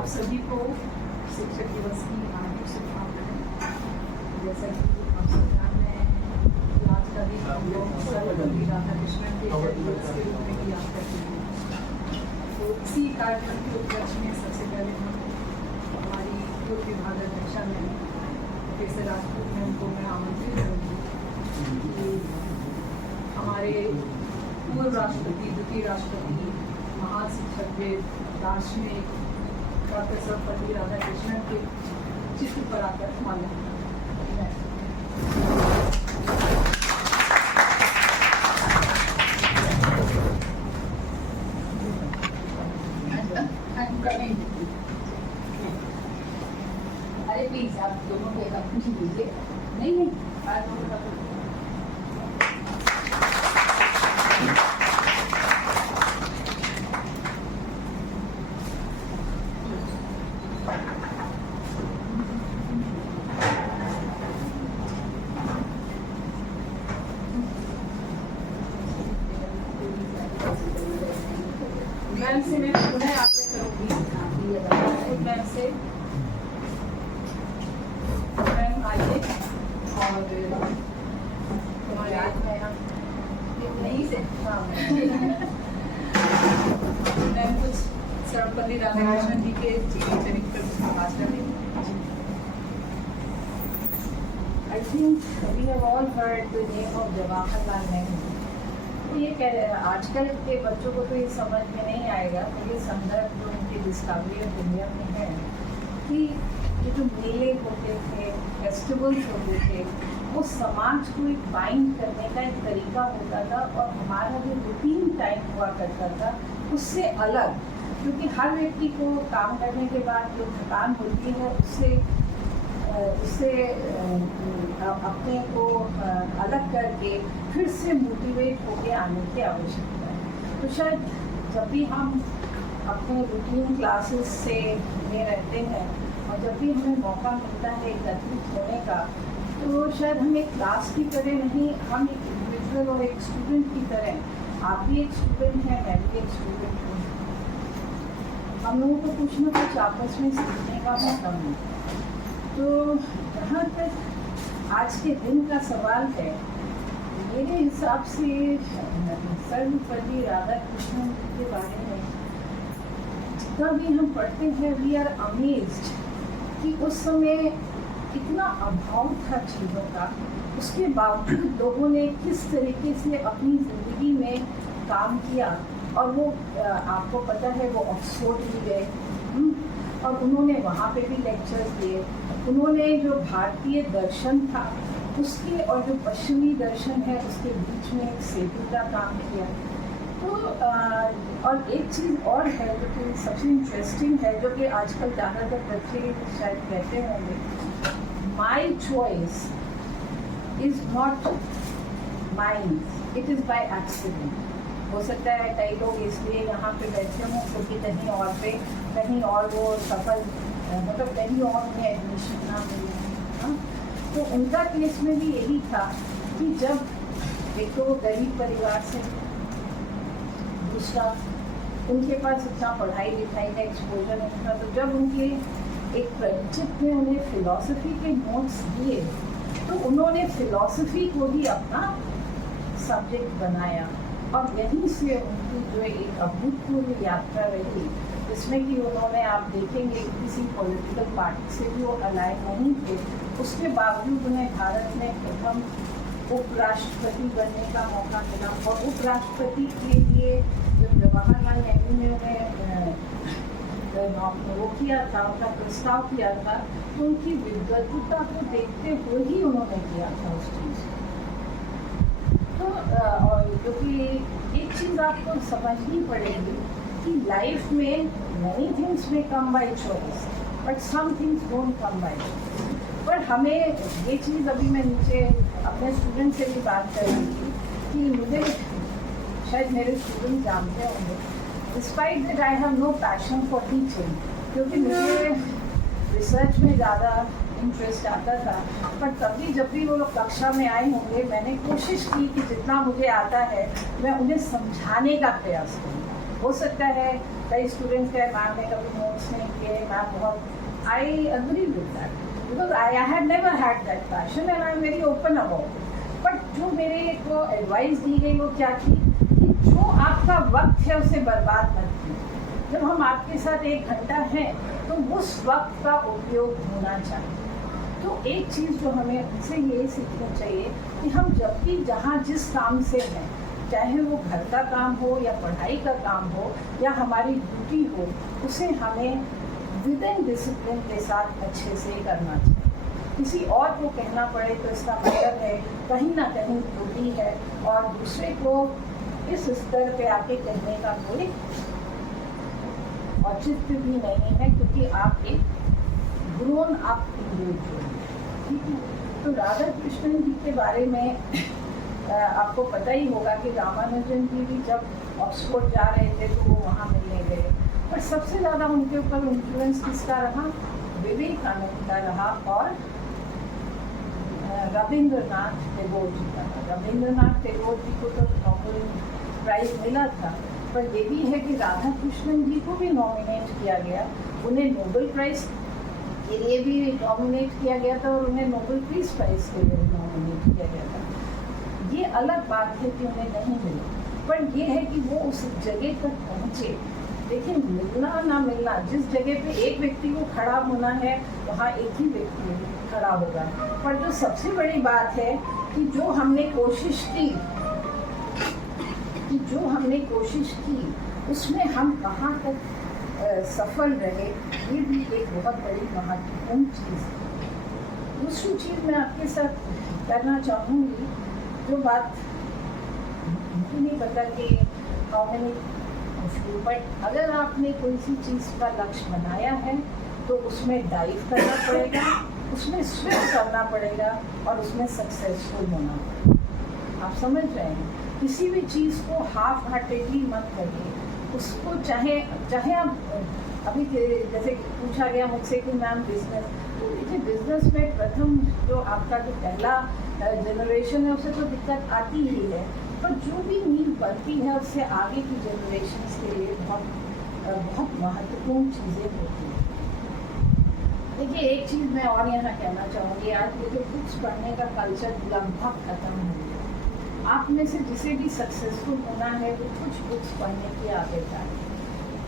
आप सभी को शिक्षक दिवस की हार्दिक शुभकामनाएं। जैसा कि आप सब जान रहे हैं कि आज का दिन हम लोग सर्वपल्ली राधाकृष्णन के जन्म दिवस के रूप में याद करते हैं। तो इसी कार्यक्रम के उपलक्ष्य में सबसे पहले हम हमारी पूर्व विभाग अध्यक्षा में प्रोफेसर राजपूत मैम को मैं आमंत्रित करूँगी कि हमारे पूर्व राष्ट्रपति, द्वितीय राष्ट्रपति, महान शिक्षक, दार्शनिक डॉक्टर सर्वपल्ली राधाकृष्णन के चित्र पर आकर माल्यार्पण अरे प्लीज आप दोनों को एक खुशी दीजिए। नहीं मैम से मैं पुनः आग्रह करूँगी मैम से मैम आइए और तुम्हारे आज नहीं से मैम कुछ सर्वपल्ली राधाकृष्णन जी के जीवन चरित्र पर प्रकाश करेंगे। I think we have all heard the name of Jawaharlal Nehru. तो ये कह रहे हैं आजकल के बच्चों को तो ये समझ में नहीं आएगा, तो ये संदर्भ जो उनकी डिस्कवरी ऑफ इंडिया में है कि ये जो मेले होते थे, फेस्टिवल्स होते थे, वो समाज को एक बाइंड करने का एक तरीका होता था और हमारा जो रूटीन टाइम हुआ करता था उससे अलग, क्योंकि हर व्यक्ति को काम करने के बाद जो थकान होती है उससे अपने को अलग करके फिर से मोटिवेट होके आने की आवश्यकता है। तो शायद जब भी हम अपने रूटीन क्लासेस से में रहते हैं और जब भी हमें मौका मिलता है एकत्रित होने का, तो शायद हम एक क्लास की तरह नहीं, हम एक इंडिविजुअल और एक स्टूडेंट की तरह, आप भी एक स्टूडेंट हैं, मैं भी एक स्टूडेंट हूँ, हम लोगों को कुछ ना कुछ आपस में सीखने का मौका मिलता है। तो जहाँ तक आज के दिन का सवाल है, मेरे हिसाब से सर्वपल्ली राधाकृष्णन के बारे में जितना भी हम पढ़ते हैं, वी आर अमेज्ड कि उस समय इतना अभाव था चीज़ों का, उसके बावजूद लोगों ने किस तरीके से अपनी ज़िंदगी में काम किया। और वो आपको पता है वो ऑक्सफोर्ड भी गए और उन्होंने वहाँ पे भी लेक्चर्स दिए। उन्होंने जो भारतीय दर्शन था उसके और जो पश्चिमी दर्शन है उसके बीच में एक सेतु का काम किया। तो और एक चीज़ और है जो कि सबसे इंटरेस्टिंग है, जो कि आजकल ज़्यादातर बच्चे शायद कहते होंगे, my choice is not mine, it is by accident. हो सकता है कई लोग इसलिए यहाँ पे बैठे हों क्योंकि कहीं और वो सफल, मतलब कहीं और उन्हें एडमिशन ना मिले। तो उनका केस में भी यही था कि जब एक तो वो गरीब परिवार से, दूसरा उनके पास इतना पढ़ाई लिखाई का एक्सपोजर नहीं था, तो जब उनके एक परिचित ने उन्हें फिलॉसफी के नोट्स दिए तो उन्होंने फिलॉसफी को ही अपना सब्जेक्ट बनाया और यहीं से उनकी जो एक अभूतपूर्व यात्रा रही, जिसमें कि उन्होंने, आप देखेंगे किसी पॉलिटिकल पार्टी से भी वो अलाइन नहीं थे, उसके बावजूद उन्हें भारत में प्रथम उपराष्ट्रपति बनने का मौका मिला। और उपराष्ट्रपति के लिए जब जवाहरलाल नेहरू ने उन्हें वो किया था, उनका प्रस्ताव किया था, तो उनकी विद्वत्ता को देखते हुए ही उन्होंने किया था उस चीज़। तो और क्योंकि एक चीज़ आपको समझनी पड़ेगी कि लाइफ में many things may come by choice, but some things don't come by choice। पर हमें ये चीज़, अभी मैं नीचे अपने स्टूडेंट से भी बात कर रही थी कि मुझे, शायद मेरे स्टूडेंट जानते होंगे, despite that I have no passion for teaching, क्योंकि मुझे रिसर्च में ज़्यादा इंटरेस्ट आता था, पर तभी जब भी वो लोग कक्षा में आए होंगे, मैंने कोशिश की कि जितना मुझे आता है मैं उन्हें समझाने का प्रयास करूँ। हो सकता है कई स्टूडेंट्स का मैम ने कभी नोट्स नहीं किए, मैम बहुत I agree with that because I have never had that passion and I am very open about it. But जो मेरे को एडवाइस दी गई वो क्या थी कि जो आपका वक्त है उसे बर्बाद मत कीजिए। जब हम आपके साथ 1 घंटा हैं तो उस वक्त का उपयोग होना चाहिए। तो एक चीज़ जो हमें उनसे ये सीखनी चाहिए कि हम जब भी जहाँ जिस काम से हैं, चाहे वो घर का काम हो या पढ़ाई का काम हो या हमारी ड्यूटी हो, उसे हमें विद इन डिसिप्लिन के साथ अच्छे से करना चाहिए। किसी और को कहना पड़े तो इसका मतलब है कहीं ना कहीं त्रुटि है और दूसरे को इस स्तर पे आके कहने का कोई औचित्य भी नहीं है, क्योंकि आप एक ग्रोन अप इंडिविजुअल, ठीक है। तो राधा कृष्णन जी के बारे में आपको पता ही होगा कि रामानुजन जी भी जब ऑक्सफोर्ड जा रहे थे तो वो वहाँ मिलने गए, पर सबसे ज़्यादा उनके ऊपर इन्फ्लुएंस किसका रहा? विवेकानंद का रहा और रविंद्रनाथ टैगोर जी का। रविंद्रनाथ टैगोर जी को तो नोबेल प्राइज मिला था, पर ये भी है कि राधा कृष्णन जी को भी नॉमिनेट किया गया, उन्हें नोबेल प्राइज के लिए भी नॉमिनेट किया गया था और उन्हें नोबेल पीस प्राइज के लिए भी नॉमिनेट किया गया था। ये अलग बात है कि उन्हें नहीं मिला, पर ये है कि वो उस जगह तक पहुँचे। लेकिन मिलना ना मिलना, जिस जगह पे एक व्यक्ति को खड़ा होना है वहाँ एक ही व्यक्ति खड़ा होगा। पर जो सबसे बड़ी बात है कि जो हमने कोशिश की उसमें हम कहाँ तक सफल रहे, ये भी एक बहुत बड़ी महत्वपूर्ण चीज़ है। दूसरी चीज़ मैं आपके साथ करना चाहूँगी, जो बात मुझे नहीं पता कि हाउ मेनी, बट अगर आपने कोई सी चीज़ का लक्ष्य बनाया है तो उसमें डाइव करना पड़ेगा, उसमें स्विच करना पड़ेगा और उसमें सक्सेसफुल होना पड़ेगा। आप समझ रहे हैं? किसी भी चीज़ को हाफ हार्टेडली मत करिए, उसको चाहे आप अभी जैसे पूछा गया मुझसे कि मैम बिजनेस, तो देखिए बिजनेस में प्रथम जो आपका जो पहला जनरेशन है उसे तो दिक्कत आती ही है, पर जो भी नींव बनती है उससे आगे की जनरेशन के लिए बहुत महत्वपूर्ण चीज़ें होती हैं। देखिए एक चीज़ मैं और यहाँ कहना चाहूँगी, आज ये जो बुक्स पढ़ने का कल्चर लगभग खत्म हो गया। आप में से जिसे भी सक्सेसफुल होना है वो कुछ बुक्स पढ़ने की आदत है।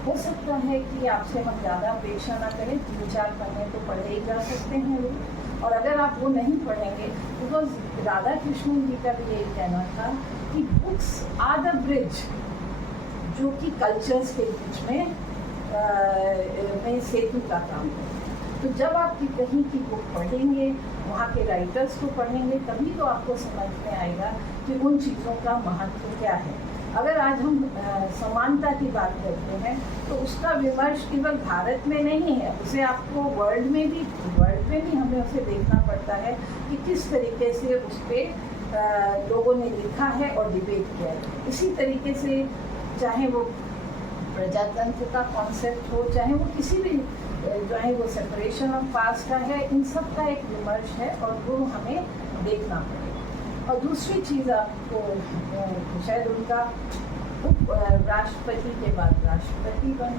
हो सकता है कि आपसे हम ज़्यादा अपेक्षा ना करें, 3-4 पन्ने तो पढ़े ही जा सकते हैं वो, और अगर आप वो नहीं पढ़ेंगे, बिकॉज राधा कृष्णन जी का भी यही कहना था कि बुक्स आर द ब्रिज जो कि कल्चर्स के बीच में सेतु का काम है। तो जब आप कहीं की बुक पढ़ेंगे, वहाँ के राइटर्स को पढ़ेंगे, तभी तो आपको समझ में आएगा कि उन चीज़ों का महत्व क्या है। अगर आज हम समानता की बात करते हैं तो उसका विमर्श केवल भारत में नहीं है, उसे आपको वर्ल्ड में भी हमें उसे देखना पड़ता है कि किस तरीके से उस पर लोगों ने लिखा है और डिबेट किया है। इसी तरीके से चाहे वो प्रजातंत्र का कॉन्सेप्ट हो, चाहे वो किसी भी, चाहे वो सेपरेशन ऑफ कास्ट का है, इन सब का एक विमर्श है और वो हमें देखना पड़ेगा। और दूसरी चीज़ आपको शायद उनका राष्ट्रपति के बाद राष्ट्रपति बन,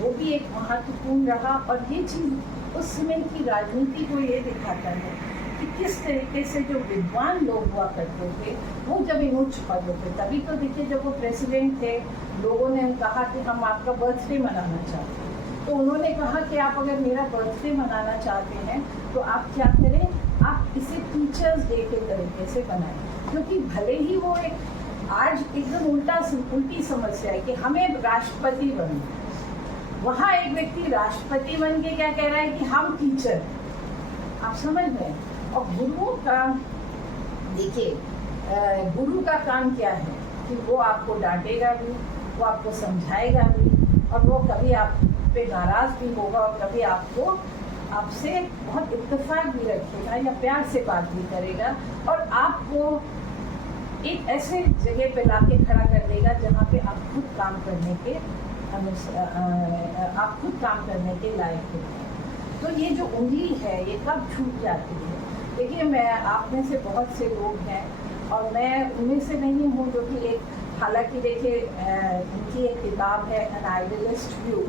वो भी एक महत्वपूर्ण रहा। और ये चीज़ उस समय की राजनीति को ये दिखाता है कि किस तरीके से जो विद्वान लोग हुआ करते थे वो जब इन उच्च पदों पे, तभी तो देखिए जब वो प्रेसिडेंट थे लोगों ने कहा कि हम आपका बर्थडे मनाना चाहते हैं, तो उन्होंने कहा कि आप अगर मेरा बर्थडे मनाना चाहते हैं तो आप क्या करें, आप इसे टीचर्स डे के तरीके से बनाएं। क्योंकि भले ही वो एक आज एकदम उल्टी समस्या है कि हमें राष्ट्रपति बनना, वहाँ एक व्यक्ति राष्ट्रपति बन के क्या कह रहा है कि हम टीचर। आप समझ रहे हैं? और गुरुओं का देखिए, गुरु का काम क्या है कि वो आपको डांटेगा भी, वो आपको समझाएगा भी, और वो कभी आप पे नाराज़ भी होगा और कभी आपसे बहुत इत्तेफाक भी रखेगा या प्यार से बात भी करेगा, और आपको एक ऐसे जगह पे लाके खड़ा कर देगा जहाँ पे आप खुद काम करने के लायक हैं। तो ये जो उंगली है ये कब छूट जाती है? देखिए, मैं आप में से बहुत से लोग हैं और मैं उनमें से नहीं हूँ जो कि एक हालांकि देखिए इनकी एक किताब है एन आइडियलिस्ट व्यू।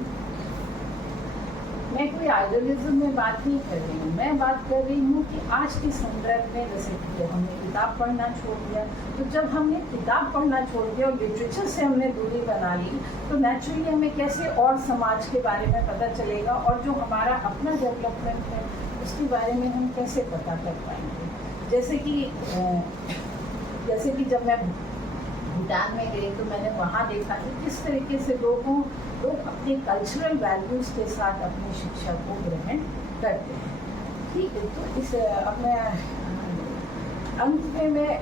मैं कोई आइडियलिज्म में बात नहीं कर रही हूँ, मैं बात कर रही हूँ कि आज के संदर्भ में जैसे कि हमने किताब पढ़ना छोड़ दिया, तो जब हमने किताब पढ़ना छोड़ दिया और लिटरेचर से हमने दूरी बना ली, तो नेचुरली हमें कैसे और समाज के बारे में पता चलेगा और जो हमारा अपना डेवलपमेंट है उसके बारे में हम कैसे पता कर पाएंगे। जैसे कि जब मैं भूटान में गई तो मैंने वहाँ देखा कि किस तरीके से लोग अपने कल्चरल वैल्यूज़ के साथ अपनी शिक्षा को ग्रहण करते हैं। ठीक है, तो इस अपने अंत में मैं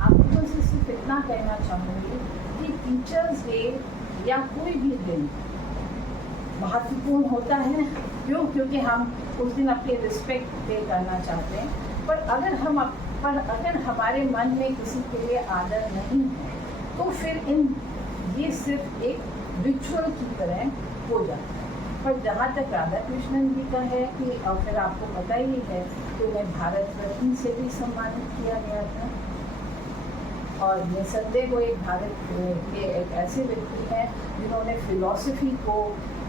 आप लोगों से सिर्फ इतना कहना चाहूँगी कि टीचर्स डे या कोई भी दिन महत्वपूर्ण होता है। क्योंकि हम उस दिन अपनी रिस्पेक्ट पे करना चाहते हैं, पर अगर हमारे मन में किसी के लिए आदर नहीं है तो फिर ये सिर्फ एक रिचुअल की तरह हो जाता है। पर जहाँ तक राधा कृष्णन जी का है कि और फिर आपको पता ही है कि उन्हें भारत रत्न से भी सम्मानित किया गया था, और निसंदेह वो एक एक ऐसे व्यक्ति हैं जिन्होंने फिलॉसफी को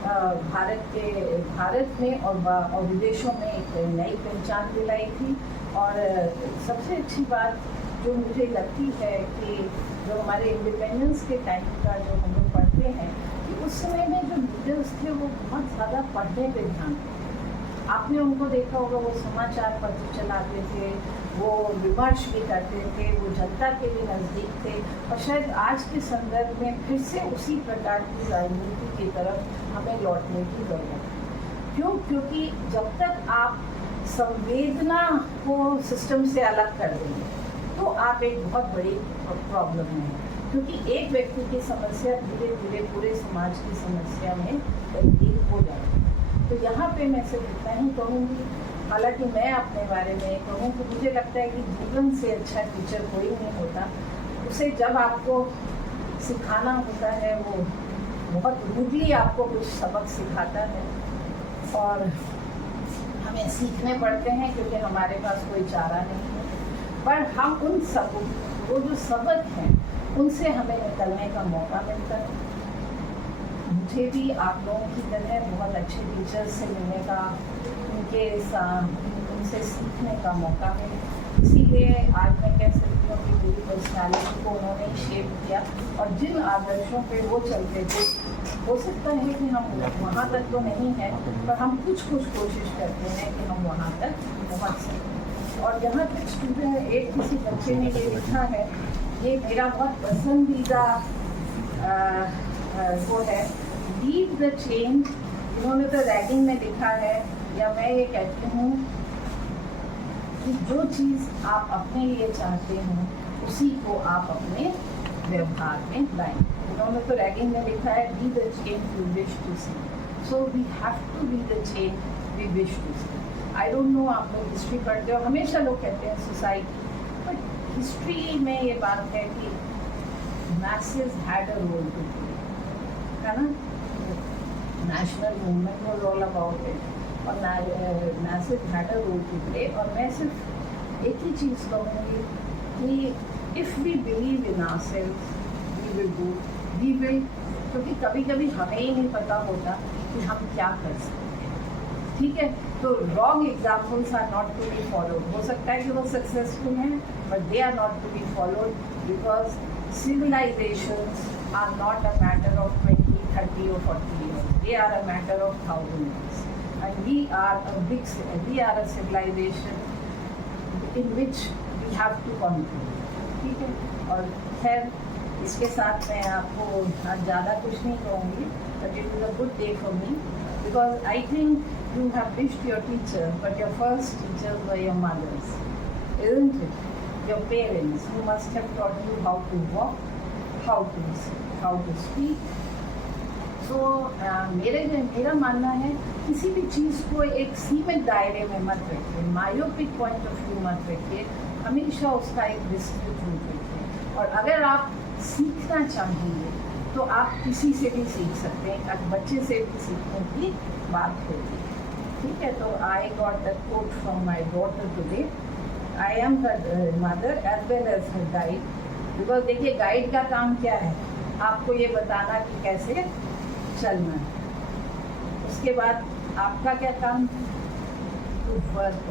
भारत में और विदेशों में एक नई पहचान दिलाई थी। और सबसे अच्छी बात जो मुझे लगती है कि जो हमारे इंडिपेंडेंस के टाइम का जो हम लोग पढ़ते हैं कि उस समय में जो लीडर्स थे वो बहुत ज़्यादा पढ़ने पे ध्यान देते। आपने उनको देखा होगा, वो समाचार पत्र चलाते थे, वो विमर्श भी करते थे, वो जनता के भी नज़दीक थे। और शायद आज के संदर्भ में फिर से उसी प्रकार की राजनीति की तरफ हमें लौटने की ज़रूरत है। क्योंकि जब तक आप संवेदना को सिस्टम से अलग कर देंगे तो आप एक बहुत बड़ी प्रॉब्लम में हैं, क्योंकि एक व्यक्ति की समस्या धीरे धीरे पूरे समाज की समस्या में तब्दील हो जाती है। तो यहाँ पे मैं सिर्फ इतना ही कहूँगी, हालांकि मैं अपने बारे में कहूँ तो मुझे लगता है कि जीवन से अच्छा टीचर कोई नहीं होता। उसे जब आपको सिखाना होता है वो बहुत रूडली आपको कुछ सबक सिखाता है, और हमें सीखने पड़ते हैं क्योंकि हमारे पास कोई चारा नहीं है। पर हम उन सब वो जो सबक हैं उनसे हमें निकलने का मौका मिलता है। मुझे भी आप लोगों की तरह बहुत अच्छे टीचर्स से मिलने का, उनसे सीखने का मौका मिला। इसीलिए आज मैं कह सकती हूँ कि पूरी पर्सनालिटी को उन्होंने शेप किया, और जिन आदर्शों पे वो चलते थे हो सकता है कि हम वहाँ तक तो नहीं हैं, पर हम कुछ कोशिश करते हैं कि हम वहाँ तक पहुँच सकें। और जहाँ तक स्टूडेंट किसी बच्चे ने ये लिखा है, ये मेरा बहुत पसंदीदा वो है, लीड द चेंज। इन्होंने तो रैगिंग में लिखा है, या मैं ये कहती हूँ कि जो चीज़ आप अपने लिए चाहते हो उसी को आप अपने व्यवहार में लाएं। इन्होंने तो रैगिंग में लिखा है, be the change you wish to see, so we have to be the change we wish to see. I don't know आप लोग हिस्ट्री पढ़ते हो, हमेशा लोग कहते हैं सोसाइटी, बट हिस्ट्री में ये बात है कि masses had a role to play, है ना। National movement was all about it, और masses had a role to play। और मैं सिर्फ एक ही चीज़ कहूँगी कि if we believe in ourselves we will do, we will, क्योंकि कभी कभी हमें ही नहीं पता होता कि हम क्या कर सकते हैं। ठीक है, तो wrong examples are not to be followed. हो सकता है कि वो सक्सेसफुल हैं, but they are not to be followed, because civilizations are not a matter of 20, 30 or 40 years. They are a matter of thousands years. And we are a civilization in which we have to contribute. ठीक है, और खैर इसके साथ मैं आपको आज ज़्यादा कुछ नहीं कहूँगी, but it was a good day for me, because I think you have wished your teacher, but your first teachers were your mothers, isn't it? Your parents, who must have taught you how to walk, how to speak. So मेरा मानना है किसी भी चीज़ को एक सीमित दायरे में मत रखिए, मायोपिक पॉइंट ऑफ व्यू मत रखिए, हमेशा उसका एक विस्तृत रूप रखिए। और अगर आप सीखना चाहेंगे तो आप किसी से भी सीख सकते हैं, अब बच्चे से भी सीखने की बात होती है। ठीक है, तो I got that quote from my daughter today. I am her mother as well as her guide, because देखिए गाइड का काम क्या है, आपको ये बताना कि कैसे चलना है। उसके बाद आपका क्या काम, टू वर्क,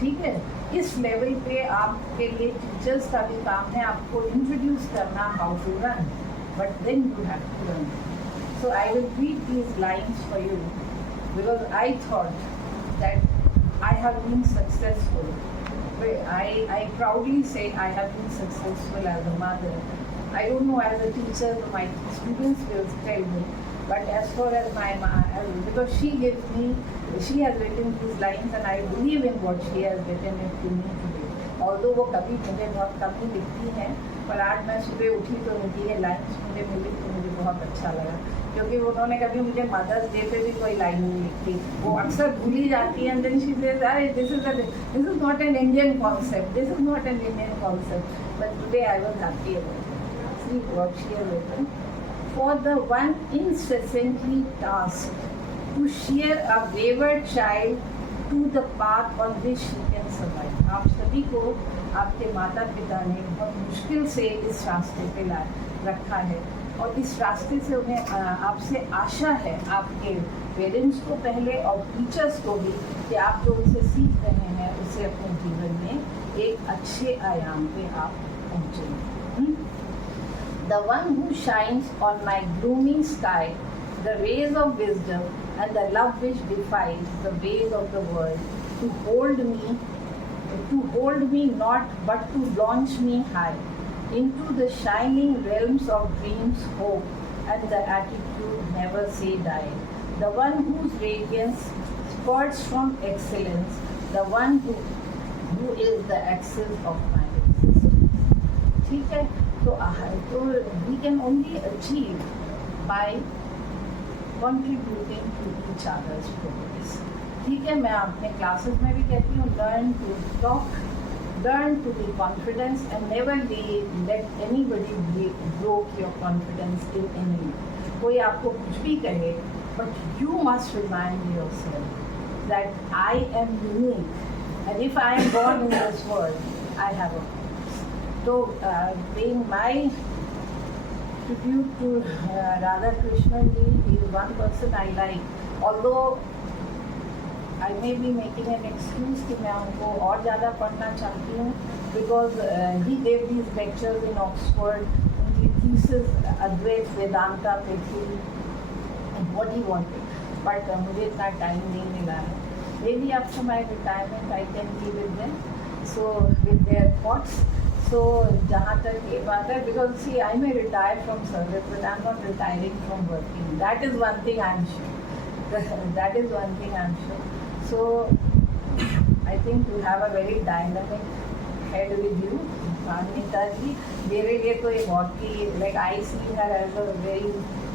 ठीक है। इस लेवल पे आपके लिए टीचर्स का भी काम है आपको इंट्रोड्यूस करना how to run, but then you have to run. So I will read these lines for you because I thought that I have been successful. I proudly say I have been successful as a mother. I don't know as a teacher, my students will tell me, but as far as my because she has written these lines and I believe in what she has written it to me today. Although वो कभी मुझे बहुत कम ही लिखती हैं, पर आज मैं सुबह उठी तो उनकी ये लाइन्स मुझे मिली तो मुझे बहुत अच्छा लगा, क्योंकि उन्होंने कभी मुझे मदर्स डे पे भी कोई लाइन नहीं लिखी, वो अक्सर भूली जाती है. एंड देन शी सेज अरे this is not an Indian concept, this is not an Indian concept, but today I was happy about it. See what she has written. For the one incessantly tasked to shear a wayward child to the path on which he can survive. आप सभी को आपके माता पिता ने बहुत मुश्किल से इस रास्ते पे रखा है, और इस रास्ते से उन्हें आपसे आशा है, आपके पेरेंट्स को पहले और टीचर्स को भी, कि आप जो उनसे सीख रहे हैं उसे अपने जीवन में एक अच्छे आयाम पे आप पहुँचेंगे. The one who shines on my gloomy sky, the rays of wisdom and the love which defies the ways of the world, to hold me not but to launch me high into the shining realms of dreams, hope and the attitude never say die. The one whose radiance spurts from excellence, the one who is the axis of my existence. ठीक है. तो we can only achieve by contributing to each other's progress. ठीक है. मैं अपने classes में भी कहती हूँ, learn to talk, learn to be confident and never let anybody broke your confidence in any. कोई आपको कुछ भी कहे, but you must remind yourself that I am unique, and if I am born in this world, I have a. So, paying my tribute to Radha Krishnan ji, he is one person I like. Although I may be making an excuse कि मैं उनको और ज़्यादा पढ़ना चाहती हूँ, because he gave these lectures in Oxford. उनकी thesis अद्वैत वेदांता पे थी, what he wanted, but मुझे इतना टाइम नहीं मिला है. Maybe after my retirement I can be with them, so with their thoughts. So जहाँ तक ये बात है, because see I may retire from service, but I'm not retiring from working. That is one thing I'm sure. That is one thing I'm sure. So I think you have a very dynamic head with you, Anita ji. मेरे लिए तो ये बहुत ही, like I see her as a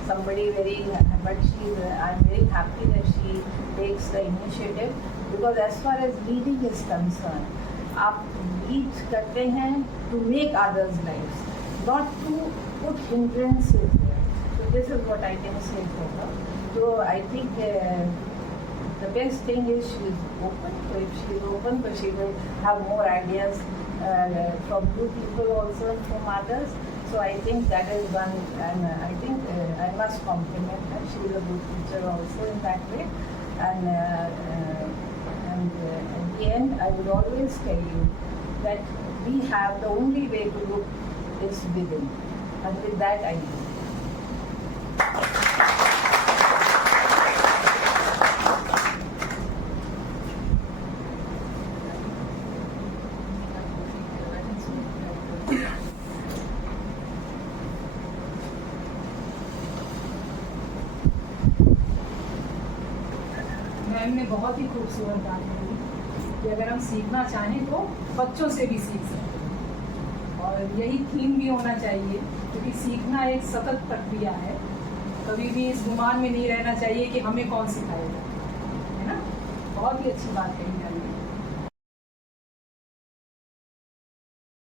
somebody very, but I'm very happy that she takes the initiative, because as far as leading is concerned, आप lead करते हैं to make others' lives, not to put hindrances there. So this is what I can say for her. So I think the best thing is she is open. So if she is open, but she will have more ideas from new people also and from others. So I think that is one, and I think I must compliment her. She is a good teacher also in that way. And at the end, I would always tell you that we have the only way to look is within. And with that, I do. Ma'am ने बहुत ही खूबसूरत बात कही कि अगर हम सीखना चाहें तो बच्चों से भी सीख सकते हैं, और यही थीम भी होना चाहिए, क्योंकि सीखना एक सतत प्रक्रिया है. कभी भी इस गुमान में नहीं रहना चाहिए कि हमें कौन सिखाएगा, है ना. बहुत ही अच्छी बात कही मैम ने.